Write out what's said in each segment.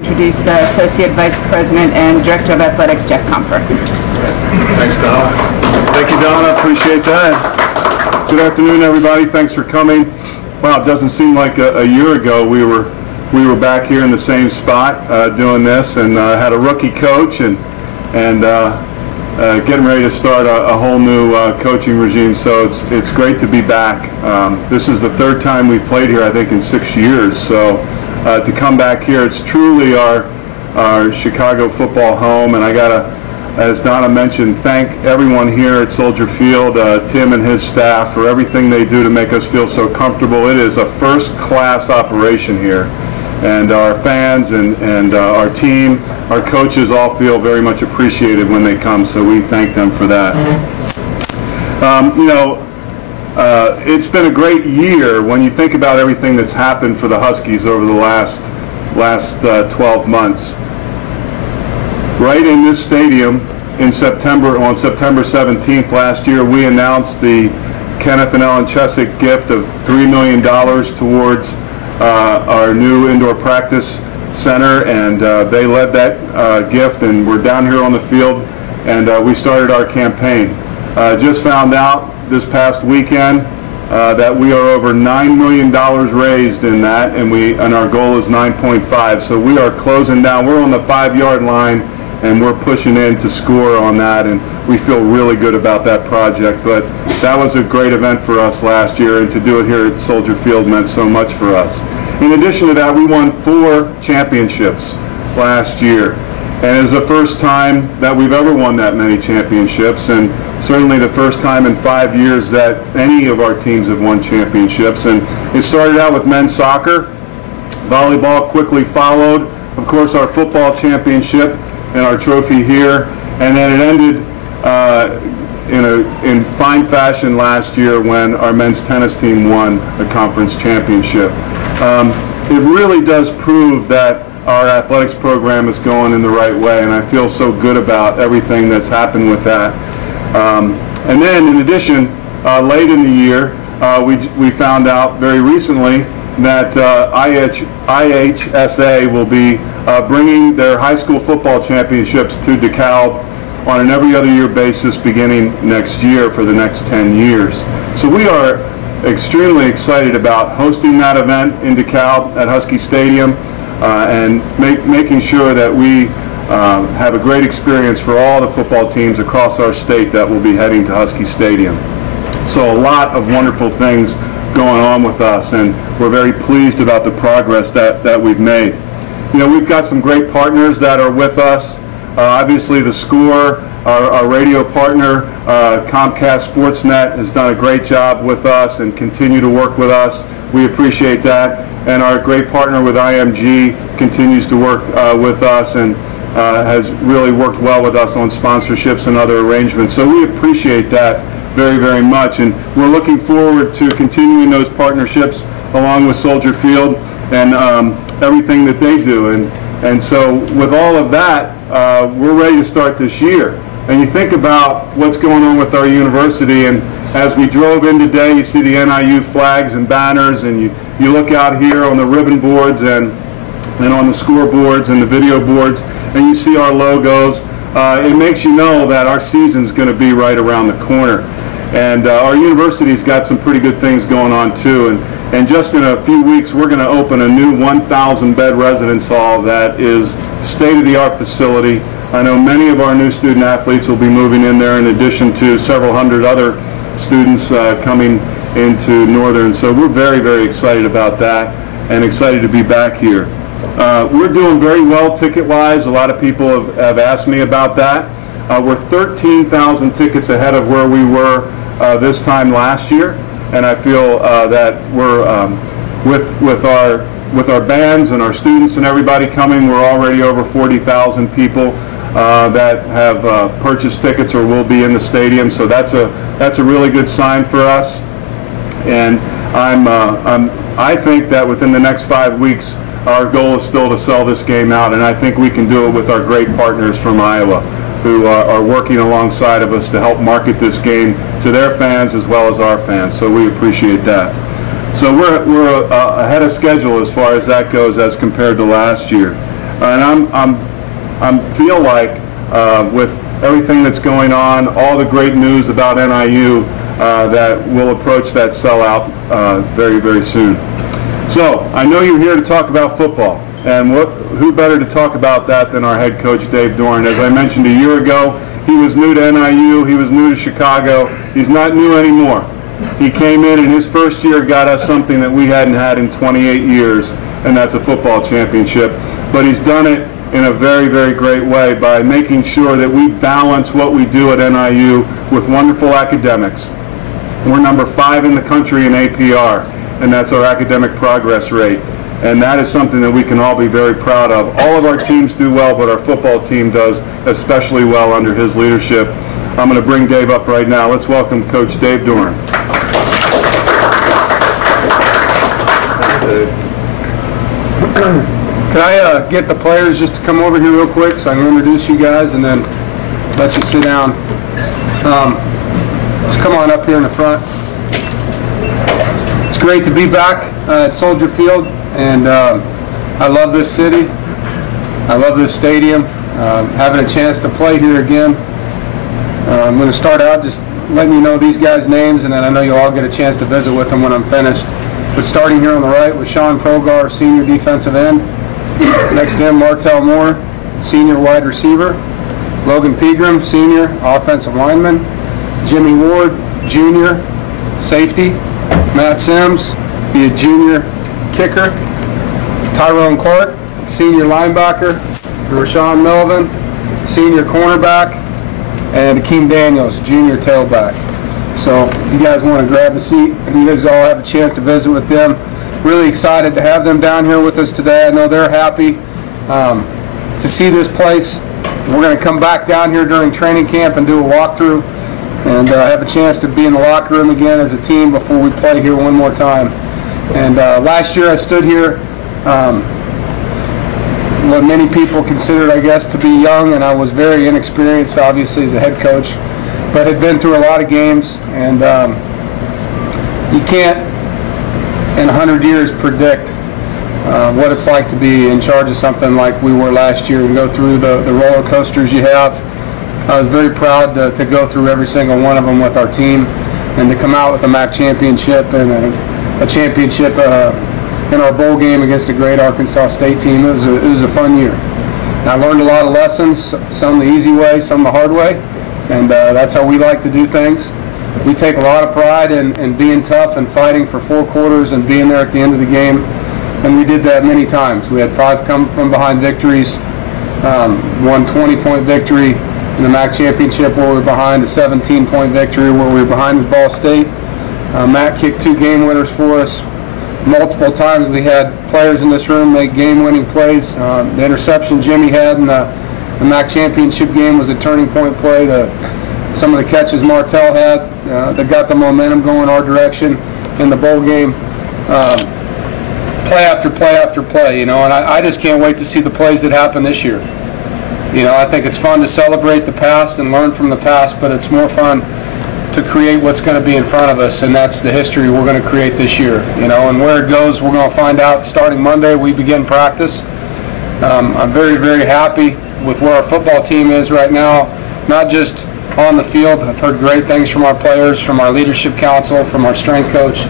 Introduce Associate Vice President and Director of Athletics, Jeff Compher. Thanks, Donna. Thank you, Donna. Appreciate that. Good afternoon, everybody. Thanks for coming. Wow, it doesn't seem like a year ago we were back here in the same spot doing this, and had a rookie coach and getting ready to start a whole new coaching regime. So it's great to be back. This is the third time we've played here, I think, in 6 years. So to come back here, it's truly our Chicago football home, and I gotta, as Donna mentioned, thank everyone here at Soldier Field, Tim and his staff, for everything they do to make us feel so comfortable. It is a first-class operation here, and our fans and our team, our coaches all feel very much appreciated when they come, so we thank them for that. It's been a great year when you think about everything that's happened for the Huskies over the last 12 months. Right in this stadium on September 17th last year, we announced the Kenneth and Ellen Chesick gift of $3 million towards our new indoor practice center, and they led that gift, and we're down here on the field, and we started our campaign. Just found out this past weekend that we are over $9 million raised in that, and our goal is 9.5. So we are closing down. We're on the 5-yard line, and we're pushing in to score on that, and we feel really good about that project. But that was a great event for us last year, and to do it here at Soldier Field meant so much for us. In addition to that, we won 4 championships last year, and it's the first time that we've ever won that many championships, and certainly the first time in 5 years that any of our teams have won championships. And it started out with men's soccer. Volleyball quickly followed. Of course, our football championship and our trophy here, and then it ended in fine fashion last year when our men's tennis team won the conference championship. It really does prove that our athletics program is going in the right way, and I feel so good about everything that's happened with that. And then, in addition, late in the year, we found out very recently that IHSA will be bringing their high school football championships to DeKalb on an every other year basis beginning next year for the next 10 years. So we are extremely excited about hosting that event in DeKalb at Husky Stadium, and making sure that we have a great experience for all the football teams across our state that will be heading to Husky Stadium. So a lot of wonderful things going on with us, and we're very pleased about the progress that we've made. You know, we've got some great partners that are with us. Obviously, The Score, our radio partner, Comcast Sportsnet, has done a great job with us and continue to work with us. We appreciate that. And our great partner with IMG continues to work with us and has really worked well with us on sponsorships and other arrangements. So we appreciate that very, very much. And we're looking forward to continuing those partnerships along with Soldier Field and everything that they do. And so with all of that, we're ready to start this year. And you think about what's going on with our university, and as we drove in today, you see the NIU flags and banners, and you look out here on the ribbon boards and on the scoreboards and the video boards, and you see our logos. It makes you know that our season's going to be right around the corner. And our university's got some pretty good things going on too. And just in a few weeks, we're going to open a new 1,000-bed residence hall that is state-of-the-art facility. I know many of our new student athletes will be moving in there, in addition to several hundred other students coming into Northern. So we're very, very excited about that and excited to be back here. We're doing very well ticket-wise. A lot of people have asked me about that. We're 13,000 tickets ahead of where we were this time last year, and I feel that we're with our bands and our students and everybody coming, we're already over 40,000 people that have purchased tickets or will be in the stadium. So that's a really good sign for us. And I think that within the next 5 weeks, our goal is still to sell this game out, and I think we can do it with our great partners from Iowa, who are working alongside of us to help market this game to their fans as well as our fans. So we appreciate that. So we're ahead of schedule as far as that goes as compared to last year. And I feel like with everything that's going on, all the great news about NIU, that we'll approach that sellout very, very soon. So I know you're here to talk about football, and who better to talk about that than our head coach, Dave Doeren. As I mentioned a year ago, he was new to NIU, he was new to Chicago. He's not new anymore. He came in and his first year got us something that we hadn't had in 28 years, and that's a football championship. But he's done it in a very, very great way by making sure that we balance what we do at NIU with wonderful academics. We're number 5 in the country in APR, and that's our academic progress rate. And that is something that we can all be very proud of. All of our teams do well, but our football team does especially well under his leadership. I'm going to bring Dave up right now. Let's welcome Coach Dave Doeren. Can I get the players just to come over here real quick so I can introduce you guys and then let you sit down. Just come on up here in the front. It's great to be back at Soldier Field, and I love this city. I love this stadium. Having a chance to play here again. I'm going to start out just letting you know these guys' names, and then I know you'll all get a chance to visit with them when I'm finished. But starting here on the right with Sean Progar, senior defensive end. Next to him, Martell Moore, senior wide receiver. Logan Pegram, senior offensive lineman. Jimmy Ward, junior safety. Matt Sims, be a junior kicker. Tyrone Clark, senior linebacker. Rashawn Melvin, senior cornerback. And Akeem Daniels, junior tailback. So if you guys want to grab a seat, you guys all have a chance to visit with them. Really excited to have them down here with us today. I know they're happy to see this place. We're going to come back down here during training camp and do a walkthrough and have a chance to be in the locker room again as a team before we play here one more time. And last year I stood here, what many people considered, I guess, to be young, and I was very inexperienced, obviously, as a head coach, but had been through a lot of games, and you can't in 100 years predict what it's like to be in charge of something like we were last year and go through the roller coasters you have. I was very proud to go through every single one of them with our team and to come out with a MAC championship and a championship in our bowl game against a great Arkansas State team. It was a fun year. I learned a lot of lessons, some the easy way, some the hard way, and that's how we like to do things. We take a lot of pride in being tough and fighting for 4 quarters and being there at the end of the game, and we did that many times. We had 5 come from behind victories, one 20-point victory in the MAC championship where we were behind, a 17-point victory where we were behind with Ball State. Matt kicked 2 game winners for us. Multiple times we had players in this room make game-winning plays. The interception Jimmy had in the MAC championship game was a turning point play. Some of the catches Martell had that got the momentum going our direction in the bowl game. Play after play after play, and I just can't wait to see the plays that happen this year. I think it's fun to celebrate the past and learn from the past, but it's more fun to create what's going to be in front of us, and that's the history we're going to create this year. And where it goes, we're going to find out starting Monday. We begin practice. I'm very, very happy with where our football team is right now, not just on the field. I've heard great things from our players, from our leadership council, from our strength coach,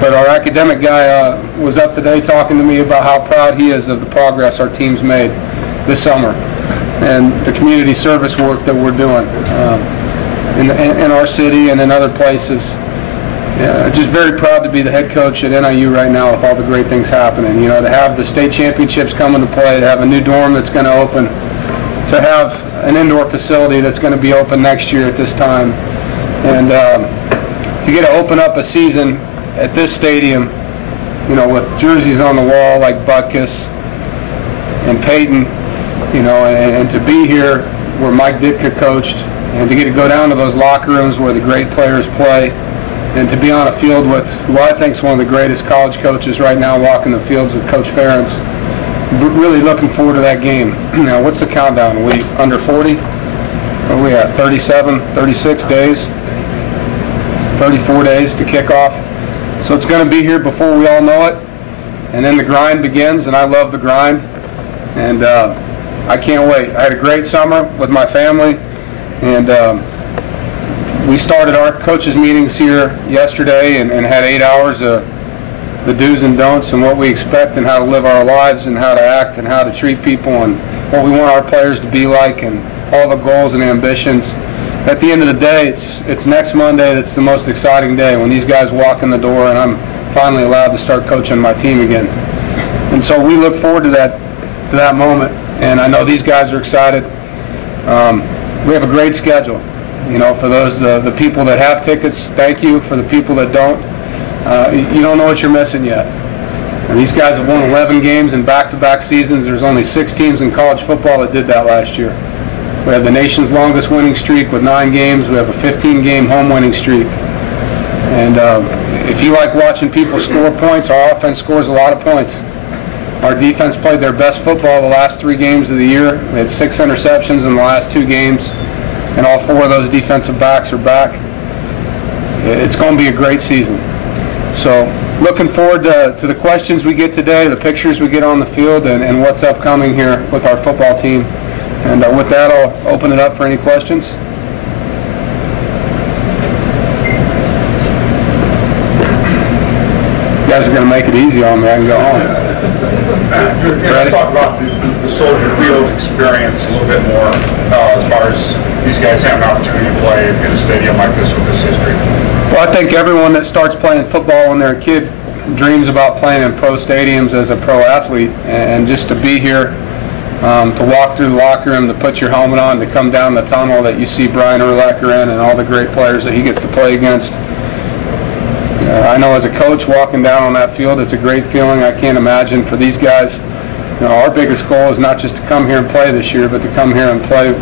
but our academic guy was up today talking to me about how proud he is of the progress our team's made this summer and the community service work that we're doing in our city and in other places. Just very proud to be the head coach at NIU right now with all the great things happening. To have the state championships come into play, to have a new dorm that's going to open, to have an indoor facility that's going to be open next year at this time, and to get to open up a season at this stadium, with jerseys on the wall like Butkus and Peyton, and to be here where Mike Ditka coached, and to get to go down to those locker rooms where the great players play, and to be on a field with who I think is one of the greatest college coaches right now walking the fields with Coach Ferentz. Really looking forward to that game. What's the countdown? Are we under 40? What are we at? 37, 36 days? 34 days to kick off. So it's going to be here before we all know it. And then the grind begins, and I love the grind. and I can't wait. I had a great summer with my family, and we started our coaches meetings here yesterday and had 8 hours of the do's and don'ts and what we expect and how to live our lives and how to act and how to treat people and what we want our players to be like and all the goals and ambitions. At the end of the day, it's next Monday that's the most exciting day, when these guys walk in the door and I'm finally allowed to start coaching my team again. And so we look forward to that moment, and I know these guys are excited. We have a great schedule. You know, for those the people that have tickets, thank you. For the people that don't, you don't know what you're missing yet. And these guys have won 11 games in back-to-back seasons. There's only 6 teams in college football that did that last year. We have the nation's longest winning streak with 9 games. We have a 15-game home winning streak. And if you like watching people score points, our offense scores a lot of points. Our defense played their best football the last 3 games of the year. We had 6 interceptions in the last 2 games, and all 4 of those defensive backs are back. It's going to be a great season. So looking forward to the questions we get today, the pictures we get on the field, and what's upcoming here with our football team. And with that, I'll open it up for any questions. You guys are going to make it easy on me. I can go home. Let's talk about the Soldier Field experience a little bit more, as far as these guys have an opportunity to play in a stadium like this with this history. Well, I think everyone that starts playing football when they're a kid dreams about playing in pro stadiums as a pro athlete, and just to be here, to walk through the locker room, to put your helmet on, to come down the tunnel that you see Brian Urlacher in and all the great players that he gets to play against. I know as a coach walking down on that field, it's a great feeling. I can't imagine for these guys. You know, our biggest goal is not just to come here and play this year, but to come here and play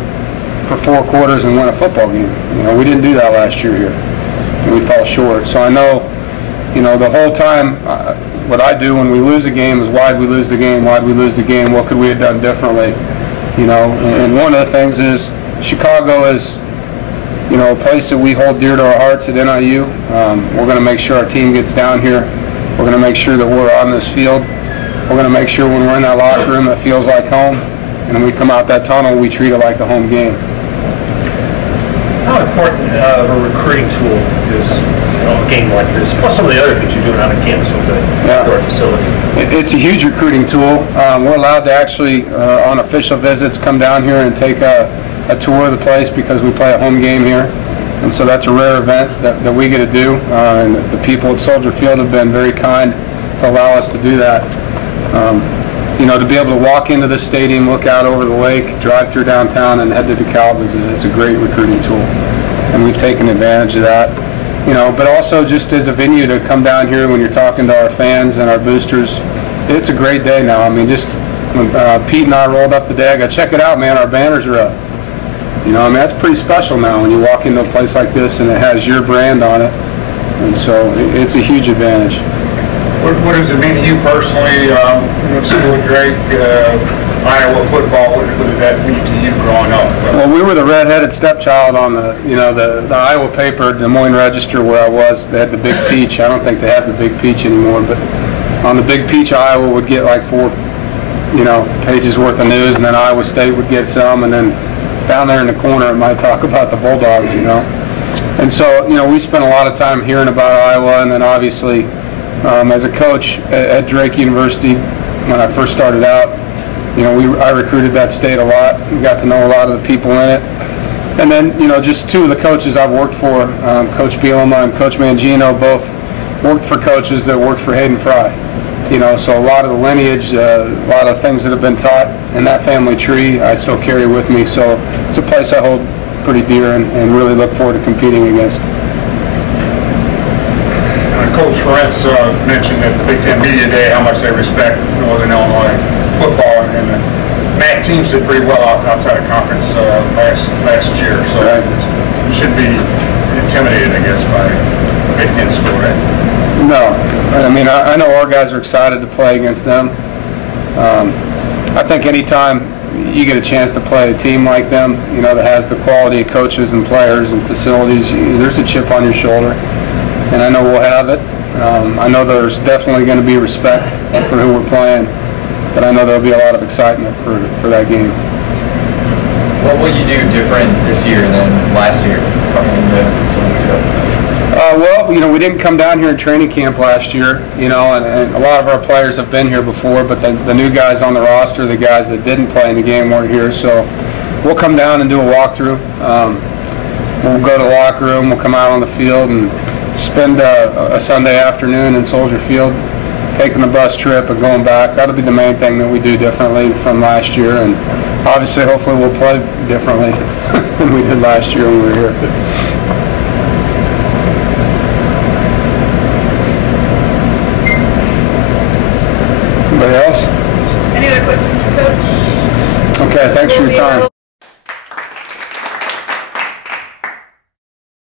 for 4 quarters and win a football game. You know, we didn't do that last year here, and we fell short. So I know, you know, the whole time, what I do when we lose a game is why'd we lose the game? Why'd we lose the game? What could we have done differently? You know, and one of the things is Chicago is, you know, a place that we hold dear to our hearts at NIU. We're going to make sure our team gets down here. We're going to make sure that we're on this field. We're going to make sure when we're in that locker room it feels like home. And when we come out that tunnel, we treat it like a home game. How important of a recruiting tool is, you know, a game like this, plus some of the other things you're doing out on campus with the outdoor facility? It's a huge recruiting tool. We're allowed to actually, on official visits, come down here and take a tour of the place because we play a home game here. And so that's a rare event that we get to do. And the people at Soldier Field have been very kind to allow us to do that. You know, to be able to walk into this stadium, look out over the lake, drive through downtown, and head to DeKalb is a great recruiting tool. And we've taken advantage of that. You know, but also just as a venue to come down here when you're talking to our fans and our boosters, it's a great day now. I mean, just when Pete and I rolled up the day, I go, check it out, man, our banners are up. You know, I mean, that's pretty special now when you walk into a place like this and it has your brand on it. And so it's a huge advantage. What does it mean to you personally? You went to school with Drake, Iowa football. What did that mean to you growing up? Well, we were the red-headed stepchild on the Iowa paper, Des Moines Register, where I was. They had the Big Peach. I don't think they have the Big Peach anymore, but on the Big Peach, Iowa would get like 4, pages worth of news, and then Iowa State would get some, and then down there in the corner, it might talk about the Bulldogs, And so, we spent a lot of time hearing about Iowa, and then obviously, as a coach at Drake University, when I first started out, I recruited that state a lot. We got to know a lot of the people in it. And then, just 2 of the coaches I've worked for, Coach Bielema and Coach Mangino, both worked for coaches that worked for Hayden Fry. So a lot of the lineage, a lot of things that have been taught in that family tree, I still carry with me. So it's a place I hold pretty dear and really look forward to competing against. Coach Ferentz mentioned at the Big Ten Media Day how much they respect Northern Illinois football, and the MAC teams did pretty well outside of conference last year, so you shouldn't be intimidated, I guess, by a Big Ten school, right? No. I mean, I know our guys are excited to play against them. I think anytime you get a chance to play a team like them, that has the quality of coaches and players and facilities, there's a chip on your shoulder. And I know we'll have it. I know there's definitely going to be respect for who we're playing. But I know there'll be a lot of excitement for that game. What will you do different this year than last year coming into Soldier Field? Well, we didn't come down here in training camp last year, and a lot of our players have been here before, but the new guys on the roster, the guys that didn't play in the game, weren't here. So we'll come down and do a walkthrough. We'll go to the locker room, we'll come out on the field and spend a Sunday afternoon in Soldier Field, taking the bus trip and going back. That'll be the main thing that we do differently from last year, and obviously hopefully we'll play differently than we did last year when we were here. Anybody else? Any other questions for Coach? Okay, thanks for your time.